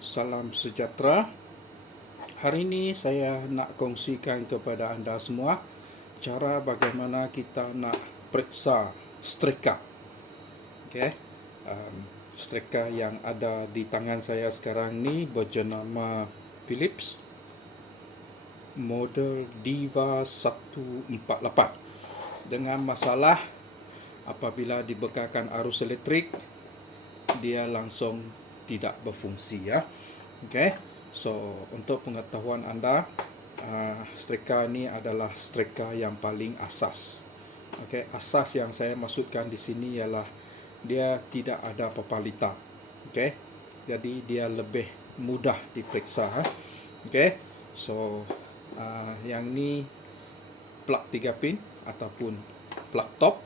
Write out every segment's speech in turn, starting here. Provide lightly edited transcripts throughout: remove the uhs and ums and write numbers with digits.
Salam sejahtera. Hari ini saya nak kongsikan kepada anda semua cara bagaimana kita nak periksa streka. Okay. Streka yang ada di tangan saya sekarang ni berjenama Philips model Diva 148 dengan masalah apabila dibekalkan arus elektrik dia langsung tidak berfungsi ya. Okay. So untuk pengetahuan anda, streka ni adalah streka yang paling asas. Okay. Asas yang saya maksudkan di sini ialah dia tidak ada papalita. Okay. Jadi dia lebih mudah diperiksa. Okay. So yang ni plug 3 pin ataupun plug top.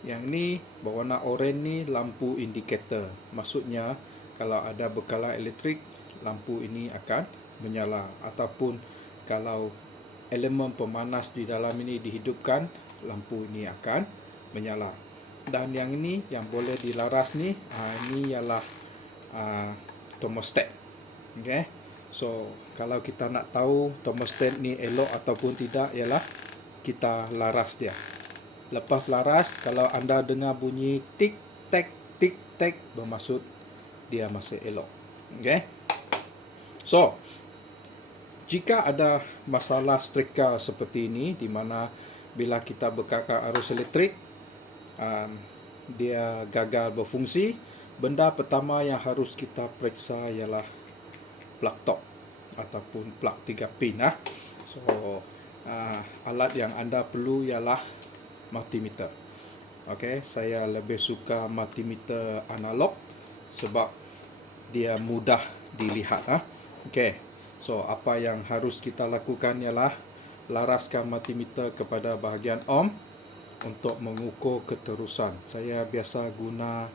Yang ni berwarna oranye ni lampu indikator. Maksudnya kalau ada bekalan elektrik, lampu ini akan menyala. Ataupun kalau elemen pemanas di dalam ini dihidupkan, lampu ini akan menyala. Dan yang ini yang boleh dilaras ni, ini ialah thermostat. Okay. So kalau kita nak tahu thermostat ni elok ataupun tidak, ialah kita laras dia. Lepas laras, kalau anda dengar bunyi tik tak tik tak, bermaksud dia masih elok. Okay. So jika ada masalah streka seperti ini, di mana bila kita bekalkan arus elektrik dia gagal berfungsi, benda pertama yang harus kita periksa ialah plug top ataupun plug 3 pin. So alat yang anda perlu ialah multimeter. Okay, saya lebih suka multimeter analog sebab dia mudah dilihat. Okay, so apa yang harus kita lakukan ialah laraskan multimeter kepada bahagian ohm untuk mengukur keterusan. Saya biasa guna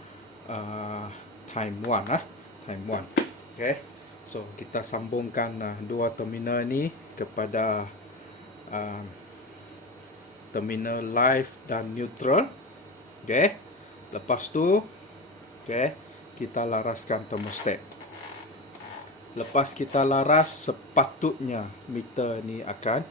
time 1. Time 1. Okay, so kita sambungkan dua terminal ni kepada terminal live dan neutral. Okay. Lepas tu kita laraskan thermostat. Lepas kita laras, sepatutnya meter ni akan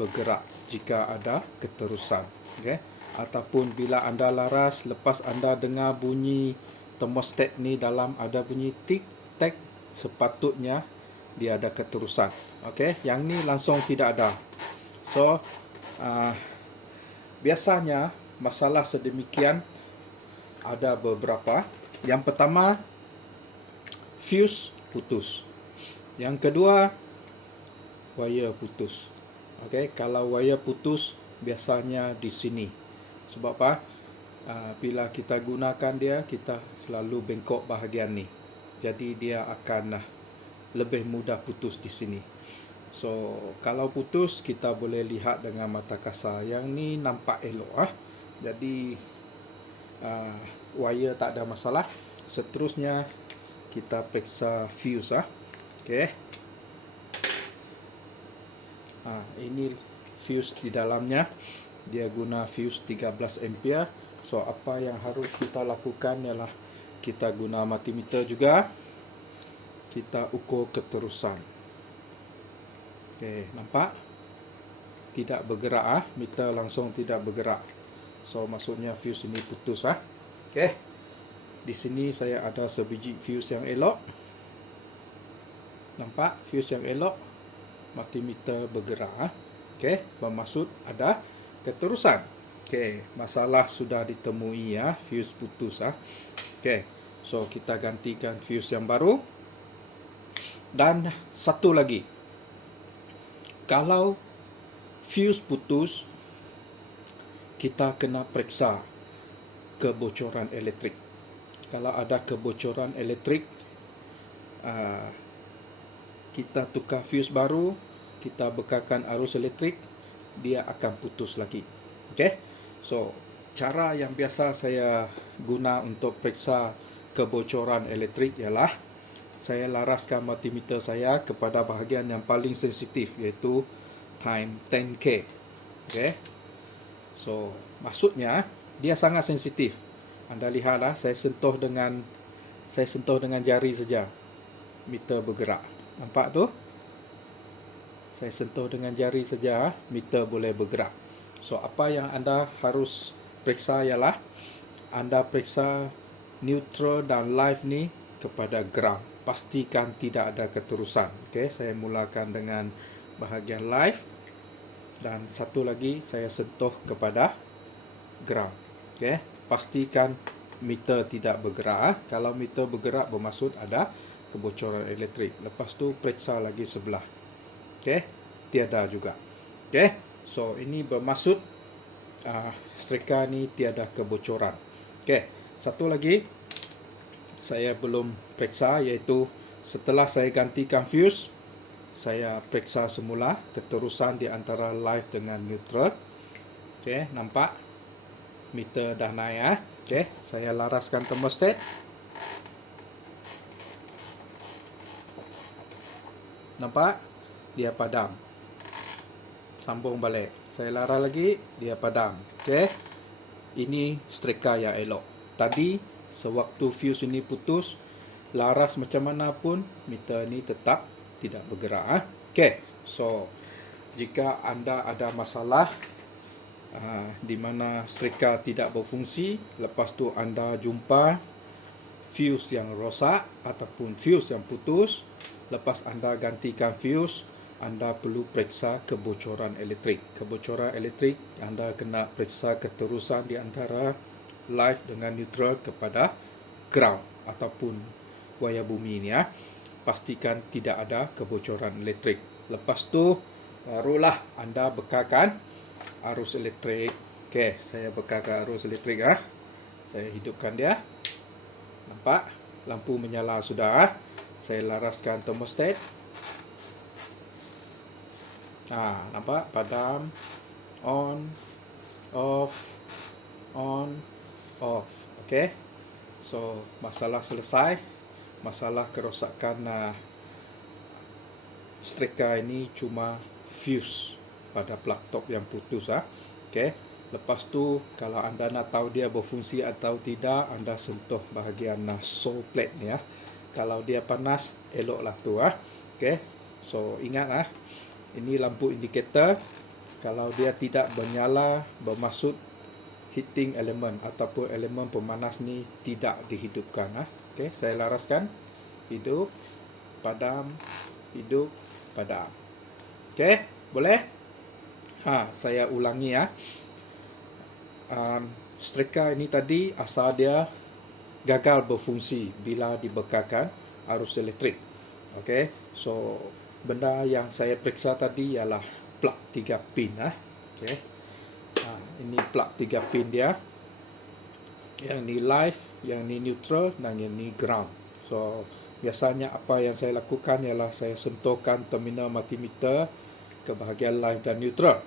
bergerak jika ada keterusan. Okay. Ataupun bila anda laras, lepas anda dengar bunyi thermostat ni dalam ada bunyi tik tak, sepatutnya dia ada keterusan. Okay. Yang ni langsung tidak ada. So biasanya masalah sedemikian ada beberapa. Yang pertama, fuse putus. Yang kedua, wire putus. Okay, kalau wire putus biasanya di sini. Sebab apa? Bila kita gunakan dia, kita selalu bengkok bahagian ni. Jadi dia akan lebih mudah putus di sini. So kalau putus, kita boleh lihat dengan mata kasar. Yang ni nampak elok. Jadi wire tak ada masalah. Seterusnya kita periksa fuse. Okay. Ini fuse di dalamnya. Dia guna fuse 13 ampere. So apa yang harus kita lakukan ialah kita guna multimeter juga. Kita ukur keterusan. Okay, nampak? Tidak bergerak. Meter langsung tidak bergerak. So maksudnya fuse ini putus. Okay. Di sini saya ada sebiji fuse yang elok. Nampak? Fuse yang elok. Multimeter bergerak. Okay. Bermaksud ada keterusan. Okay. Masalah sudah ditemui. Fuse putus. Okay. So kita gantikan fuse yang baru. Dan satu lagi. Kalau fuse putus, kita kena periksa kebocoran elektrik. Kalau ada kebocoran elektrik, kita tukar fuse baru, kita bekalkan arus elektrik, dia akan putus lagi. Okay? So cara yang biasa saya guna untuk periksa kebocoran elektrik ialah saya laraskan multimeter saya kepada bahagian yang paling sensitif, iaitu time 10K. Okay. So maksudnya dia sangat sensitif. Anda lihatlah, saya sentuh dengan jari saja. meter bergerak. Nampak tu? Saya sentuh dengan jari saja, meter boleh bergerak. So, apa yang anda harus periksa ialah anda periksa neutral dan live ni kepada ground. Pastikan tidak ada keterusan. Okey, saya mulakan dengan bahagian live dan satu lagi saya sentuh kepada ground. Okey, pastikan meter tidak bergerak. Kalau meter bergerak bermaksud ada kebocoran elektrik. Lepas tu periksa lagi sebelah. Okey, tiada juga. Okey, so ini bermaksud setrika ni tiada kebocoran. Okey, satu lagi saya belum periksa, iaitu setelah saya gantikan fuse, saya periksa semula keterusan di antara live dengan neutral. Okey, nampak meter dah naik. Okey, saya laraskan thermostat. Nampak? Dia padam. Sambung balik. Saya laras lagi, dia padam. Okey. Ini setrika yang elok. Tadi sewaktu fuse ini putus, laras macam mana pun meter ni tetap tidak bergerak. Okey. So, jika anda ada masalah di mana setrika tidak berfungsi, lepas tu anda jumpa fuse yang rosak ataupun fuse yang putus, lepas anda gantikan fuse, anda perlu periksa kebocoran elektrik. Kebocoran elektrik, anda kena periksa keterusan di antara live dengan neutral kepada ground ataupun wayar bumi ni. Pastikan tidak ada kebocoran elektrik. Lepas tu, barulah anda bekalkan arus elektrik. Okey, saya bekalkan arus elektrik. Saya hidupkan dia. Nampak? Lampu menyala sudah. Saya laraskan thermostat. Nampak? Padam. On. Off. On. Off. Okey. So, masalah selesai. Masalah kerosakan setrika ini cuma fuse pada plug top yang putus. Okey. Lepas tu, kalau anda nak tahu dia berfungsi atau tidak, anda sentuh bahagian sol plate ni. Kalau dia panas, eloklah tu. Okey. So, ingat ini lampu indikator. Kalau dia tidak menyala, bermaksud heating element ataupun elemen pemanas ni tidak dihidupkan. Okey, saya laraskan. Hidup, padam, hidup, padam. Okey, boleh? Saya ulangi. Setrika ini tadi asal dia gagal berfungsi bila dibekalkan arus elektrik. Okey, so benda yang saya periksa tadi ialah plug 3 pin. Okey, ini plug 3 pin dia. Yang ni live, yang ni neutral dan yang ni ground. So biasanya apa yang saya lakukan ialah saya sentuhkan terminal multimeter ke bahagian live dan neutral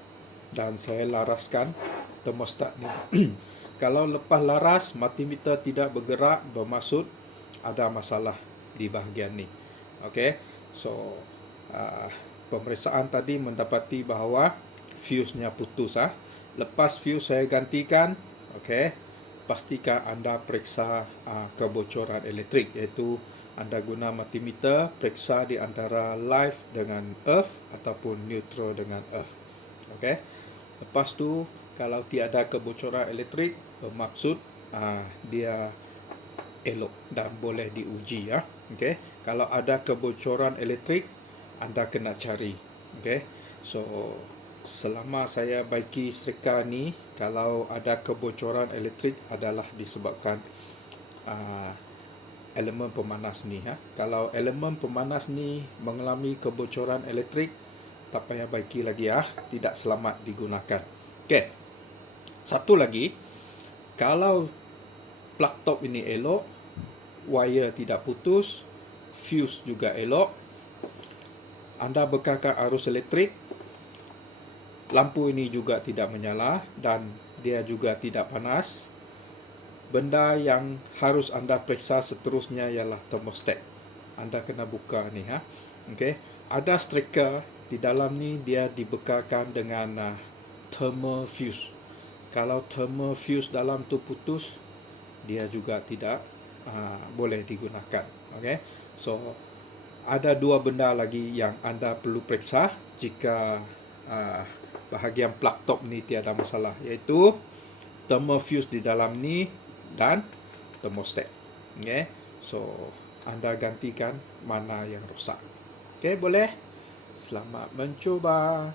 dan saya laraskan thermostat ni. Kalau lepas laras multimeter tidak bergerak, bermaksud ada masalah di bahagian ni. Okey. So pemeriksaan tadi mendapati bahawa fuse-nya putus. Lepas fuse saya gantikan, okey, pastikan anda periksa kebocoran elektrik, iaitu anda guna multimeter periksa di antara live dengan earth ataupun neutral dengan earth. Okey. Lepas tu kalau tiada kebocoran elektrik, bermaksud dia elok dan boleh diuji. Okey. Kalau ada kebocoran elektrik, anda kena cari. Okey. So selama saya baiki setrika ni, kalau ada kebocoran elektrik adalah disebabkan elemen pemanas ni. Kalau elemen pemanas ni mengalami kebocoran elektrik, tak payah baiki lagi. Tidak selamat digunakan. Okey. Satu lagi, kalau plug top ini elok, wire tidak putus, fuse juga elok, anda bekalkan arus elektrik, lampu ini juga tidak menyala dan dia juga tidak panas, benda yang harus anda periksa seterusnya ialah thermostat. Anda kena buka ni. Okey. Ada setrika di dalam ni dia dibekalkan dengan thermal fuse. Kalau thermal fuse dalam tu putus, dia juga tidak boleh digunakan. Okey. So ada dua benda lagi yang Anda perlu periksa jika bahagian plug top ni tiada masalah, iaitu thermal fuse di dalam ni dan thermostat. Okay? So Anda gantikan mana yang rosak. Okay, boleh? Selamat mencuba.